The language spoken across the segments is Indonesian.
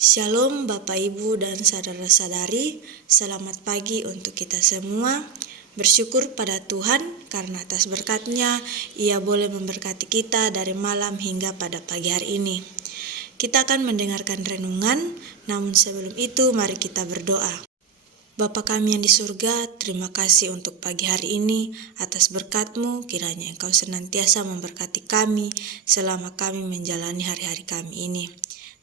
Shalom Bapak Ibu dan saudara-saudari, selamat pagi untuk kita semua. Bersyukur pada Tuhan karena atas berkat-Nya Ia boleh memberkati kita dari malam hingga pada pagi hari ini. Kita akan mendengarkan renungan, namun sebelum itu mari kita berdoa. Bapa kami yang di surga, terima kasih untuk pagi hari ini atas berkat-Mu, kiranya Engkau senantiasa memberkati kami selama kami menjalani hari-hari kami ini.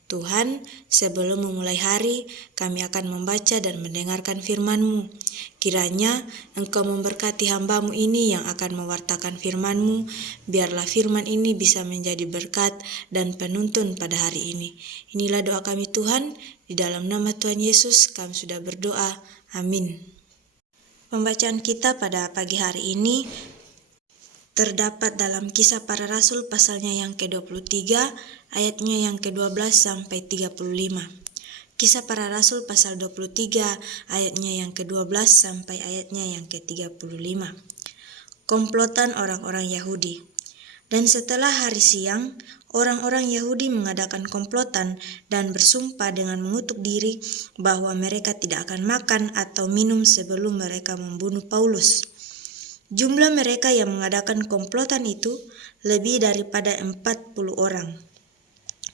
Tuhan, sebelum memulai hari, kami akan membaca dan mendengarkan firman-Mu. Kiranya Engkau memberkati hamba-Mu ini yang akan mewartakan firman-Mu, biarlah firman ini bisa menjadi berkat dan penuntun pada hari ini. Inilah doa kami Tuhan, di dalam nama Tuhan Yesus kami sudah berdoa. Amin. Pembacaan kita pada pagi hari ini terdapat dalam Kisah Para Rasul pasalnya yang ke-23, ayatnya yang ke-12 sampai 35. Kisah Para Rasul pasal 23, ayatnya yang ke-12 sampai ayatnya yang ke-35. Komplotan orang-orang Yahudi. Dan setelah hari siang, orang-orang Yahudi mengadakan komplotan dan bersumpah dengan mengutuk diri bahwa mereka tidak akan makan atau minum sebelum mereka membunuh Paulus. Jumlah mereka yang mengadakan komplotan itu lebih daripada 40 orang.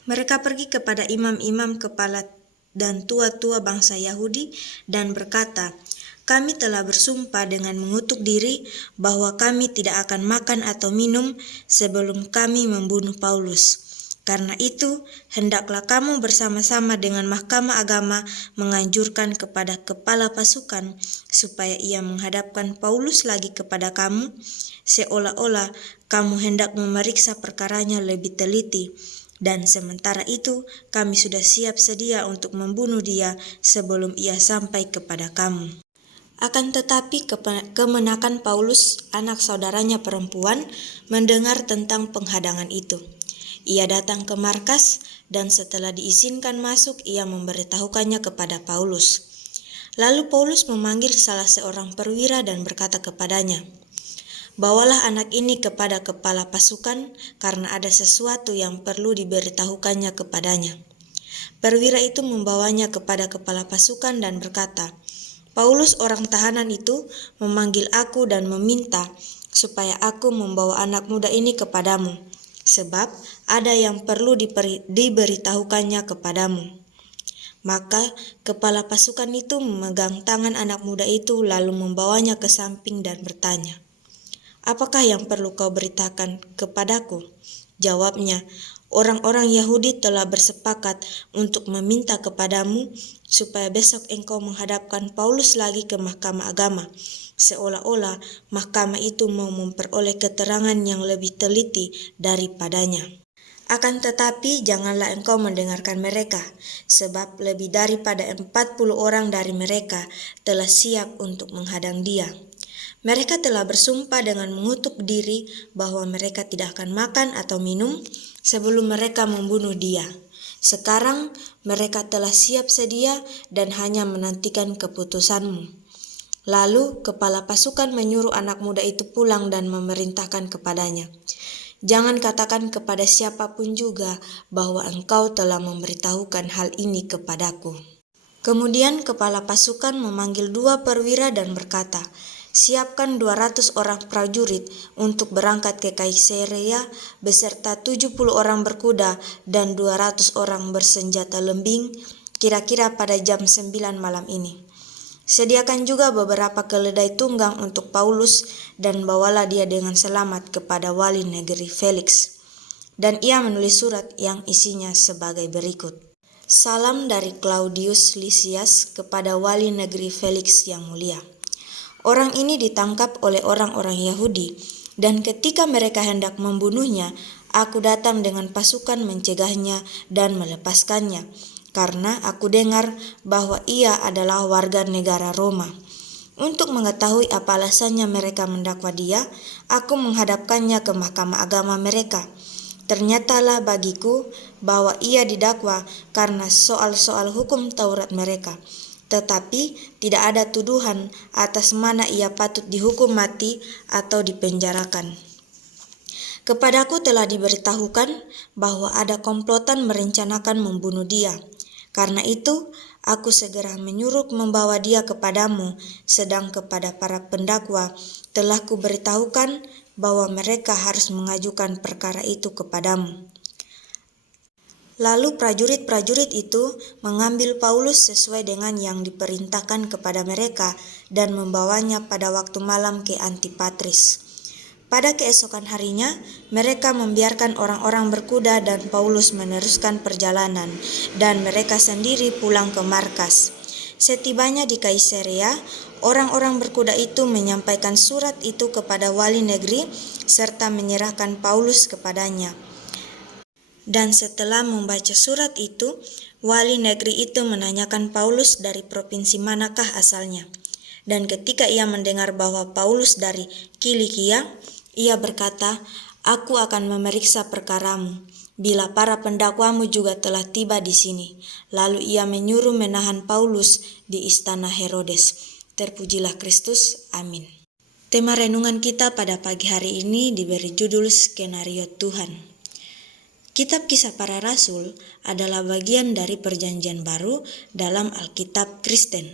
Mereka pergi kepada imam-imam kepala dan tua-tua bangsa Yahudi dan berkata, "Kami telah bersumpah dengan mengutuk diri bahwa kami tidak akan makan atau minum sebelum kami membunuh Paulus. Karena itu, hendaklah kamu bersama-sama dengan Mahkamah Agama menganjurkan kepada kepala pasukan supaya ia menghadapkan Paulus lagi kepada kamu, seolah-olah kamu hendak memeriksa perkaranya lebih teliti. Dan sementara itu, kami sudah siap sedia untuk membunuh dia sebelum ia sampai kepada kamu." Akan tetapi kemenakan Paulus, anak saudaranya perempuan, mendengar tentang penghadangan itu. Ia datang ke markas dan setelah diizinkan masuk, ia memberitahukannya kepada Paulus. Lalu Paulus memanggil salah seorang perwira dan berkata kepadanya, "Bawalah anak ini kepada kepala pasukan karena ada sesuatu yang perlu diberitahukannya kepadanya." Perwira itu membawanya kepada kepala pasukan dan berkata, "Paulus orang tahanan itu memanggil aku dan meminta supaya aku membawa anak muda ini kepadamu, sebab ada yang perlu diberitahukannya kepadamu." Maka kepala pasukan itu memegang tangan anak muda itu lalu membawanya ke samping dan bertanya, "Apakah yang perlu kau beritakan kepadaku?" Jawabnya, "Orang-orang Yahudi telah bersepakat untuk meminta kepadamu supaya besok engkau menghadapkan Paulus lagi ke Mahkamah Agama, seolah-olah mahkamah itu mau memperoleh keterangan yang lebih teliti daripadanya. Akan tetapi janganlah engkau mendengarkan mereka, sebab lebih daripada 40 orang dari mereka telah siap untuk menghadang dia. Mereka telah bersumpah dengan mengutuk diri bahwa mereka tidak akan makan atau minum sebelum mereka membunuh dia. Sekarang mereka telah siap sedia dan hanya menantikan keputusanmu." Lalu kepala pasukan menyuruh anak muda itu pulang dan memerintahkan kepadanya, "Jangan katakan kepada siapapun juga bahwa engkau telah memberitahukan hal ini kepadaku." Kemudian kepala pasukan memanggil 2 perwira dan berkata, "Siapkan 200 orang prajurit untuk berangkat ke Kaisarea beserta 70 orang berkuda dan 200 orang bersenjata lembing kira-kira pada jam 9 malam ini. Sediakan juga beberapa keledai tunggang untuk Paulus dan bawalah dia dengan selamat kepada wali negeri Felix." Dan ia menulis surat yang isinya sebagai berikut. Salam dari Claudius Lysias kepada wali negeri Felix yang mulia. Orang ini ditangkap oleh orang-orang Yahudi, dan ketika mereka hendak membunuhnya, aku datang dengan pasukan mencegahnya dan melepaskannya, karena aku dengar bahwa ia adalah warga negara Roma. Untuk mengetahui apa alasannya mereka mendakwa dia, aku menghadapkannya ke Mahkamah Agama mereka. Ternyatalah bagiku bahwa ia didakwa karena soal-soal hukum Taurat mereka, tetapi tidak ada tuduhan atas mana ia patut dihukum mati atau dipenjarakan. Kepadaku telah diberitahukan bahwa ada komplotan merencanakan membunuh dia. Karena itu, aku segera menyuruh membawa dia kepadamu, sedang kepada para pendakwa telah kuberitahukan bahwa mereka harus mengajukan perkara itu kepadamu. Lalu prajurit-prajurit itu mengambil Paulus sesuai dengan yang diperintahkan kepada mereka dan membawanya pada waktu malam ke Antipatris. Pada keesokan harinya, mereka membiarkan orang-orang berkuda dan Paulus meneruskan perjalanan, dan mereka sendiri pulang ke markas. Setibanya di Kaisarea, orang-orang berkuda itu menyampaikan surat itu kepada wali negeri, serta menyerahkan Paulus kepadanya. Dan setelah membaca surat itu, wali negeri itu menanyakan Paulus dari provinsi manakah asalnya. Dan ketika ia mendengar bahwa Paulus dari Kilikia, ia berkata, "Aku akan memeriksa perkaramu, bila para pendakwamu juga telah tiba di sini." Lalu ia menyuruh menahan Paulus di istana Herodes. Terpujilah Kristus. Amin. Tema renungan kita pada pagi hari ini diberi judul Skenario Tuhan. Kitab Kisah Para Rasul adalah bagian dari Perjanjian Baru dalam Alkitab Kristen.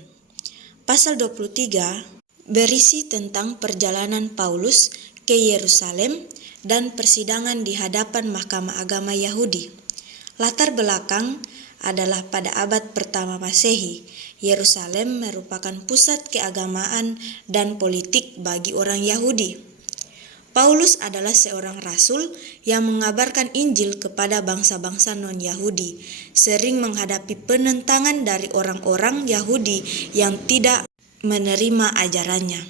Pasal 23 berisi tentang perjalanan Paulus ke Yerusalem dan persidangan di hadapan Mahkamah Agama Yahudi. Latar belakang adalah pada abad pertama Masehi, Yerusalem merupakan pusat keagamaan dan politik bagi orang Yahudi. Paulus adalah seorang rasul yang mengabarkan Injil kepada bangsa-bangsa non-Yahudi, sering menghadapi penentangan dari orang-orang Yahudi yang tidak menerima ajarannya.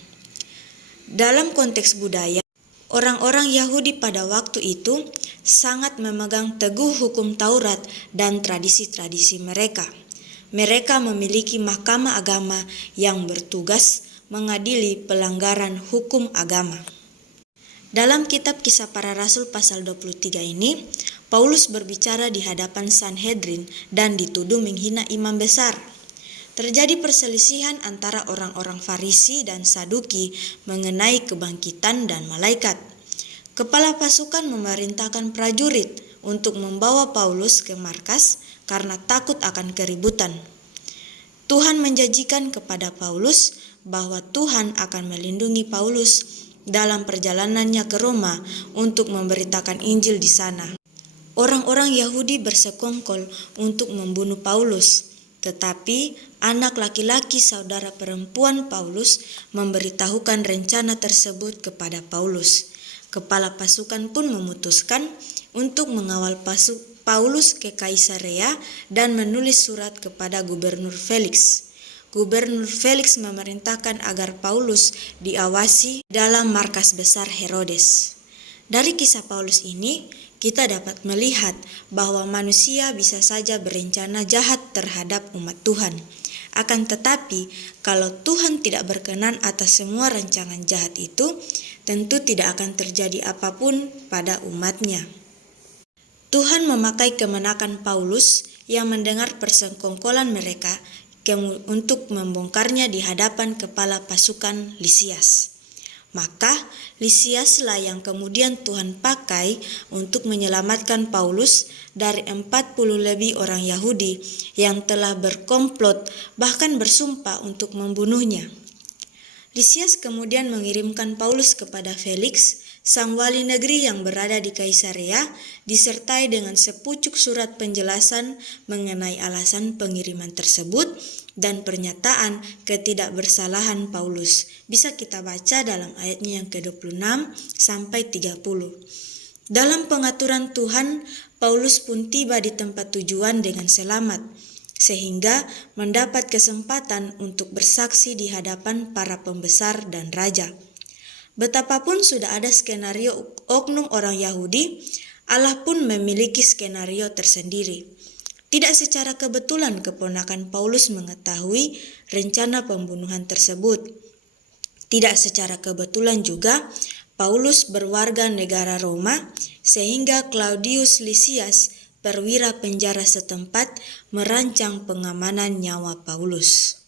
Dalam konteks budaya, orang-orang Yahudi pada waktu itu sangat memegang teguh hukum Taurat dan tradisi-tradisi mereka. Mereka memiliki mahkamah agama yang bertugas mengadili pelanggaran hukum agama. Dalam kitab Kisah Para Rasul pasal 23 ini, Paulus berbicara di hadapan Sanhedrin dan dituduh menghina imam besar. Terjadi perselisihan antara orang-orang Farisi dan Saduki mengenai kebangkitan dan malaikat. Kepala pasukan memerintahkan prajurit untuk membawa Paulus ke markas karena takut akan keributan. Tuhan menjanjikan kepada Paulus bahwa Tuhan akan melindungi Paulus dalam perjalanannya ke Roma untuk memberitakan Injil di sana. Orang-orang Yahudi bersekongkol untuk membunuh Paulus. Tetapi anak laki-laki saudara perempuan Paulus memberitahukan rencana tersebut kepada Paulus. Kepala pasukan pun memutuskan untuk mengawal Paulus ke Kaisarea dan menulis surat kepada Gubernur Felix. Gubernur Felix memerintahkan agar Paulus diawasi dalam markas besar Herodes. Dari kisah Paulus ini, kita dapat melihat bahwa manusia bisa saja berencana jahat terhadap umat Tuhan. Akan tetapi, kalau Tuhan tidak berkenan atas semua rancangan jahat itu, tentu tidak akan terjadi apapun pada umatnya. Tuhan memakai kemenakan Paulus yang mendengar persekongkolan mereka untuk membongkarnya di hadapan kepala pasukan Lisias. Maka Lisiaslah yang kemudian Tuhan pakai untuk menyelamatkan Paulus dari 40 lebih orang Yahudi yang telah berkomplot bahkan bersumpah untuk membunuhnya. Lisias kemudian mengirimkan Paulus kepada Felix, sang wali negeri yang berada di Kaisarea, disertai dengan sepucuk surat penjelasan mengenai alasan pengiriman tersebut dan pernyataan ketidakbersalahan Paulus. Bisa kita baca dalam ayatnya yang ke-26 sampai 30. Dalam pengaturan Tuhan, Paulus pun tiba di tempat tujuan dengan selamat, sehingga mendapat kesempatan untuk bersaksi di hadapan para pembesar dan raja. Betapapun sudah ada skenario oknum orang Yahudi, Allah pun memiliki skenario tersendiri. Tidak secara kebetulan keponakan Paulus mengetahui rencana pembunuhan tersebut. Tidak secara kebetulan juga Paulus berwarga negara Roma, sehingga Claudius Lisias, perwira penjara setempat, merancang pengamanan nyawa Paulus.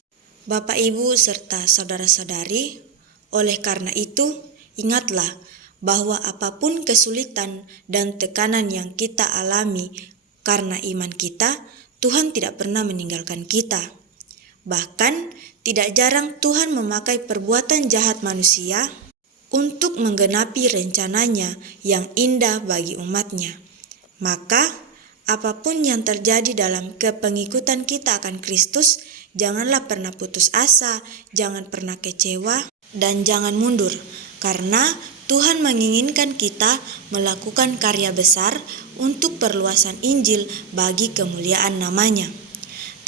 Bapak, Ibu, serta saudara-saudari, oleh karena itu, ingatlah bahwa apapun kesulitan dan tekanan yang kita alami karena iman kita, Tuhan tidak pernah meninggalkan kita. Bahkan, tidak jarang Tuhan memakai perbuatan jahat manusia untuk menggenapi rencananya yang indah bagi umatnya. Maka, apapun yang terjadi dalam kepengikutan kita akan Kristus, janganlah pernah putus asa, jangan pernah kecewa, dan jangan mundur, karena Tuhan menginginkan kita melakukan karya besar untuk perluasan Injil bagi kemuliaan namanya.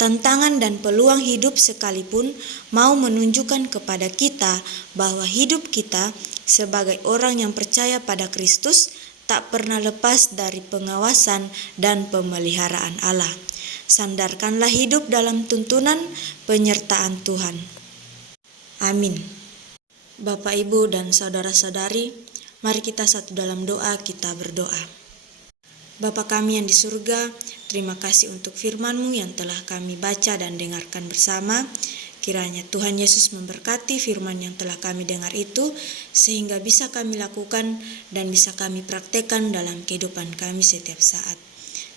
Tantangan dan peluang hidup sekalipun mau menunjukkan kepada kita bahwa hidup kita sebagai orang yang percaya pada Kristus tak pernah lepas dari pengawasan dan pemeliharaan Allah. Sandarkanlah hidup dalam tuntunan penyertaan Tuhan. Amin. Bapak, Ibu, dan saudara-saudari, mari kita satu dalam doa, kita berdoa. Bapa kami yang di surga, terima kasih untuk firman-Mu yang telah kami baca dan dengarkan bersama. Kiranya Tuhan Yesus memberkati firman yang telah kami dengar itu, sehingga bisa kami lakukan dan bisa kami praktekkan dalam kehidupan kami setiap saat.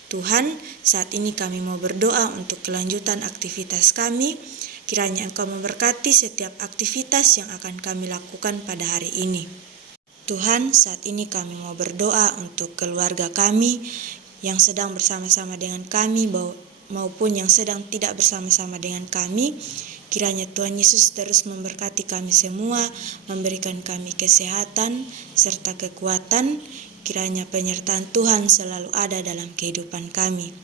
Tuhan, saat ini kami mau berdoa untuk kelanjutan aktivitas kami. Kiranya Engkau memberkati setiap aktivitas yang akan kami lakukan pada hari ini. Tuhan, saat ini kami mau berdoa untuk keluarga kami yang sedang bersama-sama dengan kami maupun yang sedang tidak bersama-sama dengan kami. Kiranya Tuhan Yesus terus memberkati kami semua, memberikan kami kesehatan serta kekuatan. Kiranya penyertaan Tuhan selalu ada dalam kehidupan kami.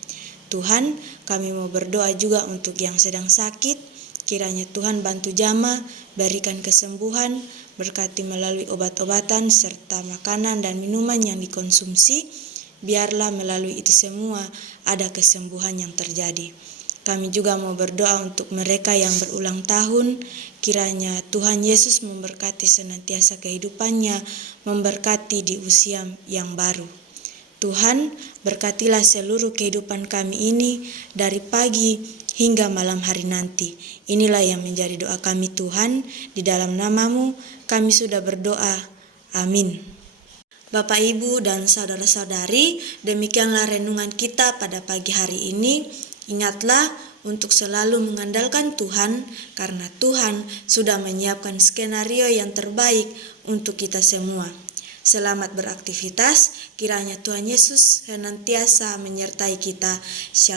Tuhan, kami mau berdoa juga untuk yang sedang sakit. Kiranya Tuhan bantu jamah, berikan kesembuhan, berkati melalui obat-obatan serta makanan dan minuman yang dikonsumsi. Biarlah melalui itu semua ada kesembuhan yang terjadi. Kami juga mau berdoa untuk mereka yang berulang tahun. Kiranya Tuhan Yesus memberkati senantiasa kehidupannya, memberkati di usia yang baru. Tuhan, berkatilah seluruh kehidupan kami ini dari pagi hingga malam hari nanti. Inilah yang menjadi doa kami Tuhan, di dalam nama-Mu kami sudah berdoa. Amin. Bapak, Ibu, dan saudara-saudari, demikianlah renungan kita pada pagi hari ini. Ingatlah untuk selalu mengandalkan Tuhan, karena Tuhan sudah menyiapkan skenario yang terbaik untuk kita semua. Selamat beraktivitas, kiranya Tuhan Yesus senantiasa menyertai kita. Shalom.